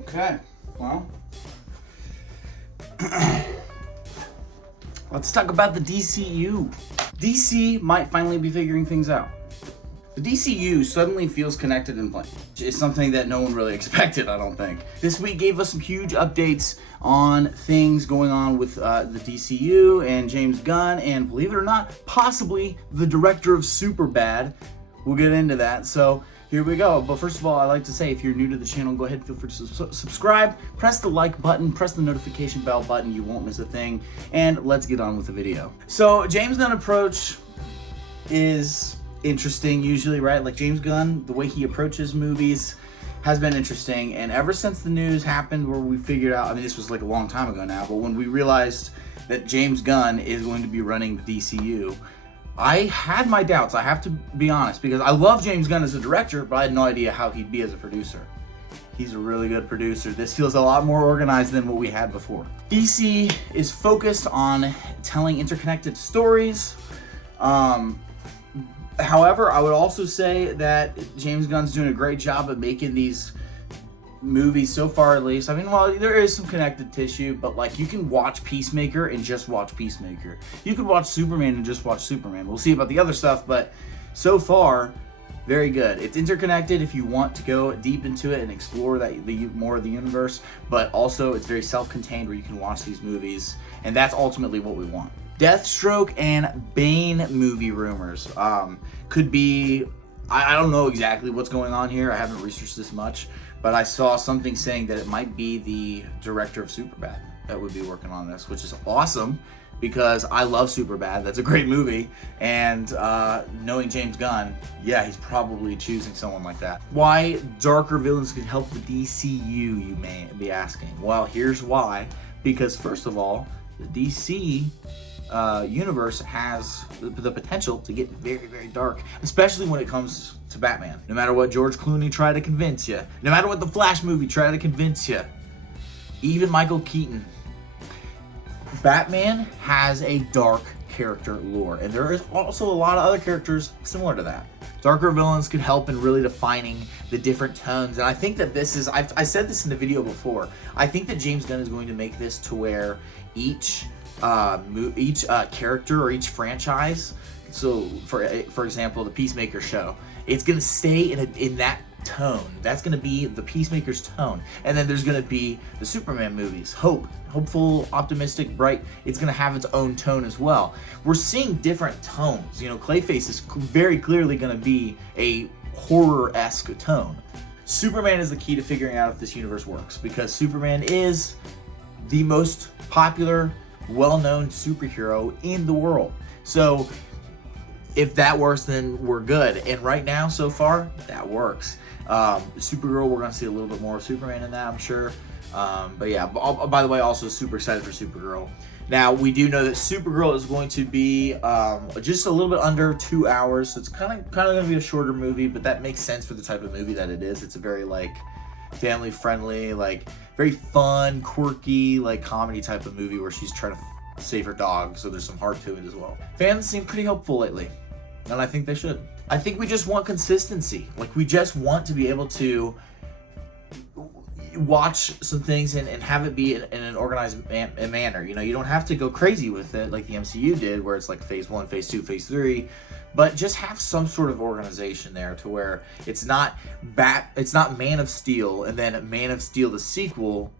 Okay, well, let's talk about the DCU. DC might finally be figuring things out. The DCU suddenly feels connected and playing. It's something that no one really expected, I don't think. This week gave us some huge updates on things going on with the DCU and James Gunn, and believe it or not, possibly the director of Superbad. We'll get into that, so here we go. But first of all, I'd like to say, if you're new to the channel, go ahead and feel free to subscribe, press the like button, press the notification bell button, you won't miss a thing, and let's get on with the video. So, James Gunn approach is interesting usually, right? Like James Gunn, the way he approaches movies has been interesting, and ever since the news happened where we figured out, I mean, this was like a long time ago now, but when we realized that James Gunn is going to be running the DCU, I had my doubts, I have to be honest, because I love James Gunn as a director, but I had no idea how he'd be as a producer. He's a really good producer. This feels a lot more organized than what we had before. DC is focused on telling interconnected stories. However, I would also say that James Gunn's doing a great job of making these movies so far, at least. I mean, well, there is some connected tissue, but like you can watch Peacemaker and just watch Peacemaker. You could watch Superman and just watch Superman. We'll see about the other stuff, but so far, very good. It's interconnected if you want to go deep into it and explore more of the universe, but also it's very self-contained where you can watch these movies, and that's ultimately what we want. Deathstroke and Bane movie rumors. Could be, I don't know exactly what's going on here. I haven't researched this much, but I saw something saying that it might be the director of Superbad that would be working on this, which is awesome because I love Superbad. That's a great movie, and knowing James Gunn, yeah, he's probably choosing someone like that. Why darker villains could help the DCU, you may be asking. Well, here's why. Because first of all, the DC universe has the potential to get very, very dark, especially when it comes to Batman. No matter what George Clooney tried to convince you, no matter what the Flash movie tried to convince you, even Michael Keaton, Batman has a dark character lore, and there is also a lot of other characters similar to that. Darker villains could help in really defining the different tones, and I think that this is, I said this in the video before, I think that James Gunn is going to make this to where each character or each franchise, so for example the Peacemaker show, it's going to stay in that tone. That's going to be the Peacemaker's tone. And then there's going to be the Superman movies, hopeful, optimistic, bright. It's going to have its own tone as well. We're seeing different tones. You know, Clayface is very clearly going to be a horror-esque tone. Superman is the key to figuring out if this universe works, because Superman is the most popular, well-known superhero in the world. So if that works, then we're good. And right now, so far, that works. Supergirl, we're going to see a little bit more of Superman in that, I'm sure. But yeah, by the way, also super excited for Supergirl. Now, we do know that Supergirl is going to be just a little bit under 2 hours. So it's kind of going to be a shorter movie, but that makes sense for the type of movie that it is. It's a very, like, family-friendly, like, very fun, quirky, like, comedy type of movie where she's trying to save her dog, so there's some heart to it as well. Fans seem pretty hopeful lately, and I think they should. I think we just want consistency. Like, we just want to be able to watch some things and have it be in an organized manner. You know, you don't have to go crazy with it like the MCU did, where it's like phase 1, phase 2, phase 3, but just have some sort of organization there to where it's not Man of Steel and then Man of Steel the sequel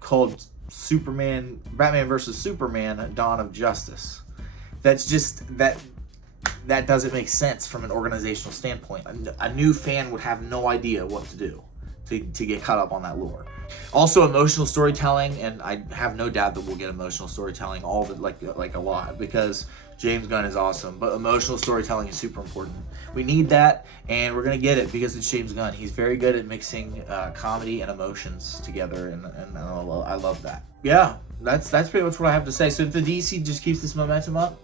called Batman versus Superman Dawn of Justice. That's just that doesn't make sense from an organizational standpoint. A new fan would have no idea what to do to get caught up on that lore. Also, emotional storytelling, and I have no doubt that we'll get emotional storytelling like a lot, because James Gunn is awesome, but emotional storytelling is super important. We need that, and we're gonna get it because it's James Gunn. He's very good at mixing comedy and emotions together, and I love that. Yeah, that's pretty much what I have to say. So if the DC just keeps this momentum up,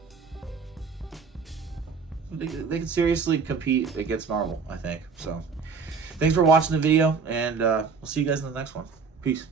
they can seriously compete against Marvel, I think. So thanks for watching the video, and we'll see you guys in the next one. Peace.